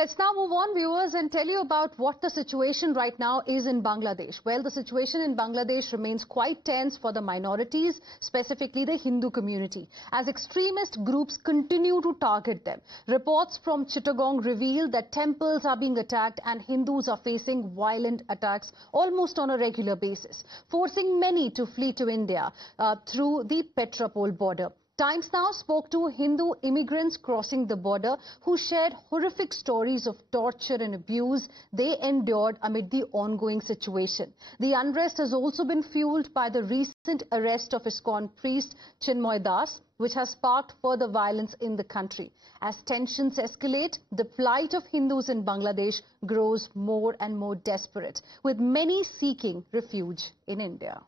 Let's now move on, viewers, and tell you about what the situation right now is in Bangladesh. Well, the situation in Bangladesh remains quite tense for the minorities, specifically the Hindu community, as extremist groups continue to target them. Reports from Chittagong reveal that temples are being attacked and Hindus are facing violent attacks almost on a regular basis, forcing many to flee to India through the Petrapol border. Times Now spoke to Hindu immigrants crossing the border who shared horrific stories of torture and abuse they endured amid the ongoing situation. The unrest has also been fueled by the recent arrest of ISKCON priest Chinmoy Das, which has sparked further violence in the country. As tensions escalate, the plight of Hindus in Bangladesh grows more and more desperate, with many seeking refuge in India.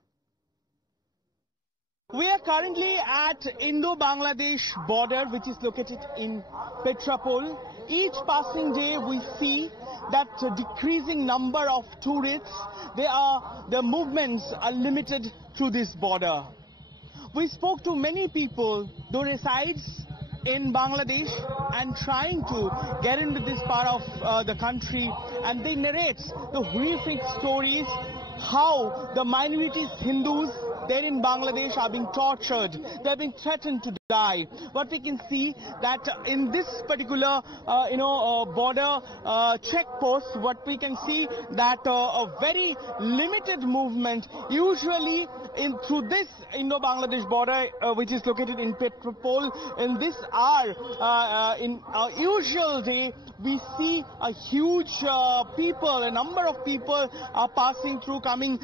We are currently at Indo-Bangladesh border, which is located in Petrapol. Each passing day we see that decreasing number of tourists. The movements are limited through this border. We spoke to many people who resides in Bangladesh and trying to get into this part of the country, and they narrate the horrific stories how the minorities Hindus there in Bangladesh are being tortured. They're being threatened to die. What we can see that in this particular border check post, what we can see that a very limited movement usually through this Indo-Bangladesh border, which is located in Petrapol. In this hour, in our usual day, we see a huge a number of people are passing through, coming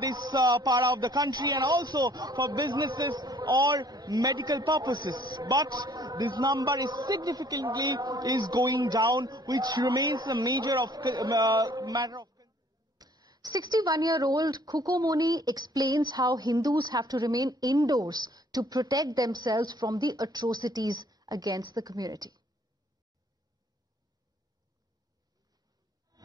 this part of the country, and also for businesses or medical purposes. But this number is significantly going down, which remains a major matter of. 61-year-old Kukomoni explains how Hindus have to remain indoors to protect themselves from the atrocities against the community.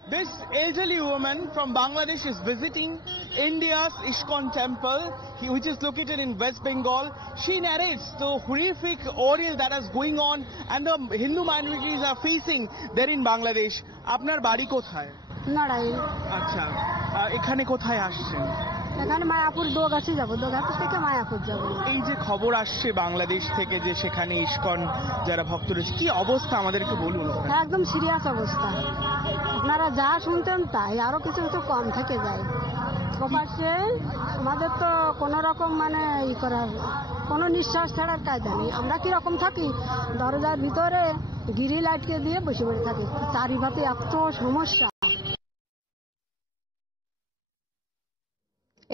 This elderly woman from Bangladesh is visiting India's ISKCON temple, which is located in West Bengal. She narrates the horrific ordeal that is going on and the Hindu minorities are facing there in Bangladesh. Apnar bari kothay? Narai. Acha. এখানে কোথায় আসছেন? এখানে মায়াপুর দোগাছি যাব, দোগাছি থেকে মায়াপুর যাব। এই যে খবর আসছে বাংলাদেশ থেকে যে সেখানে ইসকন যারা ভক্ত রয়েছে, কি অবস্থা আমাদেরকে বলুন। একদম সিরিয়াস অবস্থা। আপনারা যা শুনতেন তাই, আরো কিছু তো কম থেকে যায়। প্রকাশ্যে আমাদের তো কোন রকম করার কোনো নিঃশ্বাস ছাড়ার কায়দা নেই। আমরা কি রকম থাকি, দরজার ভিতরে গিরি লাইটকে দিয়ে বসে পড়ে থাকি। চারিপাশে এত সমস্যা।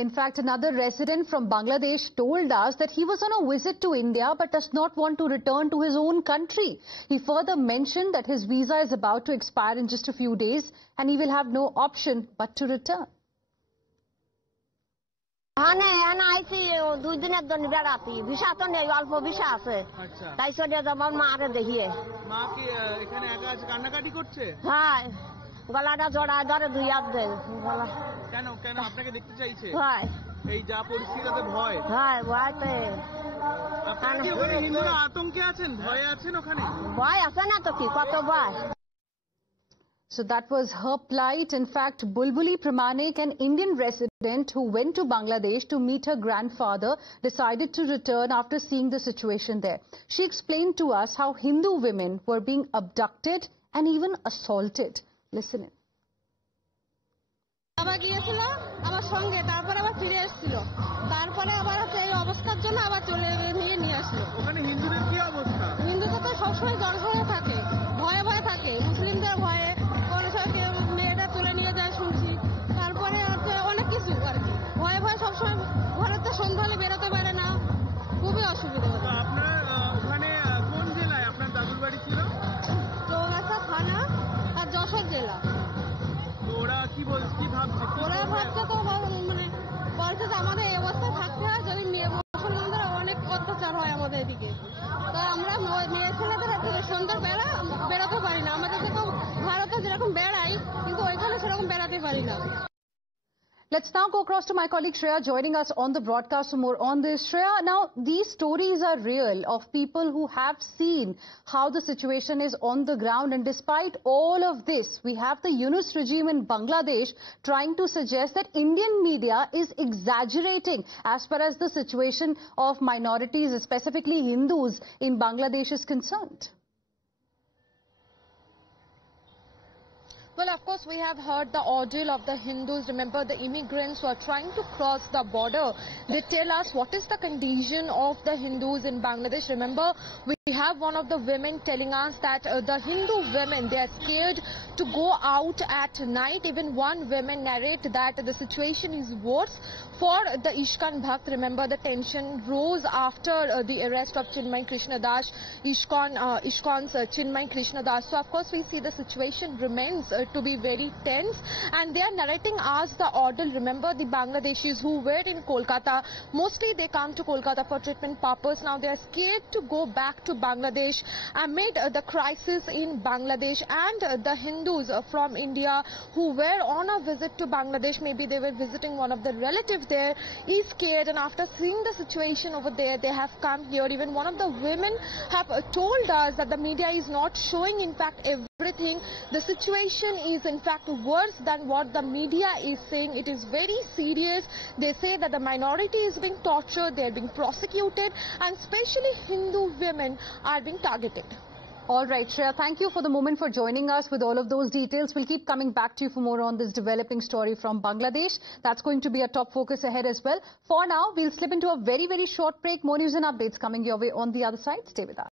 In fact, another resident from Bangladesh told us that he was on a visit to India but does not want to return to his own country. He further mentioned that his visa is about to expire in just a few days and he will have no option but to return. আইছি 2 দিনের জন্য বেড়াতে, visa তো নেই, অল্প visa আছে। তাই চলে যাব মারে দেখিয়ে। মা কি এখানে একা আছে, কান্নাকাটি করছে? হ্যাঁ, গলাটা জড়ায় ধরে দুই হাত দেয় গলা। কেন কেন আপনাকে দেখতে চাইছে? হ্যাঁ, এই যা পরিস্থিতিতে ভয়। হ্যাঁ, ভয়তে। আপনি কি ওখানে হিন্দুরা আতঙ্কে আছেন, ভয়ে আছেন ওখানে? ভয় আছে না তো কি, কত ভয়। So that was her plight. In fact, Bulbuli Pramanik, an Indian resident who went to Bangladesh to meet her grandfather, decided to return after seeing the situation there. She explained to us how Hindu women were being abducted and even assaulted. Listen in. আবার গিয়েছিল আমার সঙ্গে, তারপরে আবার ফিরে এসেছিল, তারপরে আবার এই অবস্থার জন্য আবার চলে নিয়ে আসলো। ওখানে হিন্দুদের কি অবস্থা? হিন্দুদের তো সবসময় জ্বর হয়ে থাকে, ভয়ে ভয়ে থাকে, মুসলিমদের ভয়ে কোনো সময় মেয়েটা তুলে নিয়ে যায় শুনছি, তারপরে অনেক কিছু আর কি, ভয়ে ভয়ে সবসময় ঘরে তো সন্ধ্যা হলে বেরোতে পারে না, খুবই অসুবিধা হতো। আপনার ওখানে কোন জেলায় আপনার দাদুর বাড়ি ছিল? চৌগাছা থানা আর যশোর জেলা। ওরা কি বলছে, কি ভাবছে? ওরা ভাবছে তো বলছে যে আমাদের এই অবস্থায় থাকতে হয়, যদি মুসলমানদের অনেক অত্যাচার হয় আমাদের এদিকে, তো আমরা মেয়ে ছেলেদের সন্ধ্যা Let's now go across to my colleague Shreya joining us on the broadcast for more on this. Shreya, now these stories are real of people who have seen how the situation is on the ground, and despite all of this, we have the Yunus regime in Bangladesh trying to suggest that Indian media is exaggerating as far as the situation of minorities, specifically Hindus in Bangladesh, is concerned. Well, of course, we have heard the ordeal of the Hindus. Remember, the immigrants who are trying to cross the border. They tell us what is the condition of the Hindus in Bangladesh. Remember, we have one of the women telling us that the Hindu women, they are scared to go out at night. Even one woman narrate that the situation is worse for the ISKCON Bhakt. Remember, the tension rose after the arrest of Chinmay Krishna Das, ISKCON's Chinmay Krishna Das. So, of course, we see the situation remains to be very tense, and they are narrating as the ordeal. Remember, the Bangladeshis who were in Kolkata, mostly they come to Kolkata for treatment purpose. Now they are scared to go back to Bangladesh amid the crisis in Bangladesh, and the Hindus from India who were on a visit to Bangladesh, maybe they were visiting one of the relatives there, is scared, and after seeing the situation over there, they have come here. Even one of the women have told us that the media is not showing, in fact, everything. The situation is in fact worse than what the media is saying. It is very serious. They say that the minority is being tortured, they are being prosecuted, and especially Hindu women are being targeted. All right, Shreya, thank you for the moment for joining us with all of those details. We'll keep coming back to you for more on this developing story from Bangladesh. That's going to be a top focus ahead as well. For now, we'll slip into a very, very short break. More news and updates coming your way on the other side. Stay with us.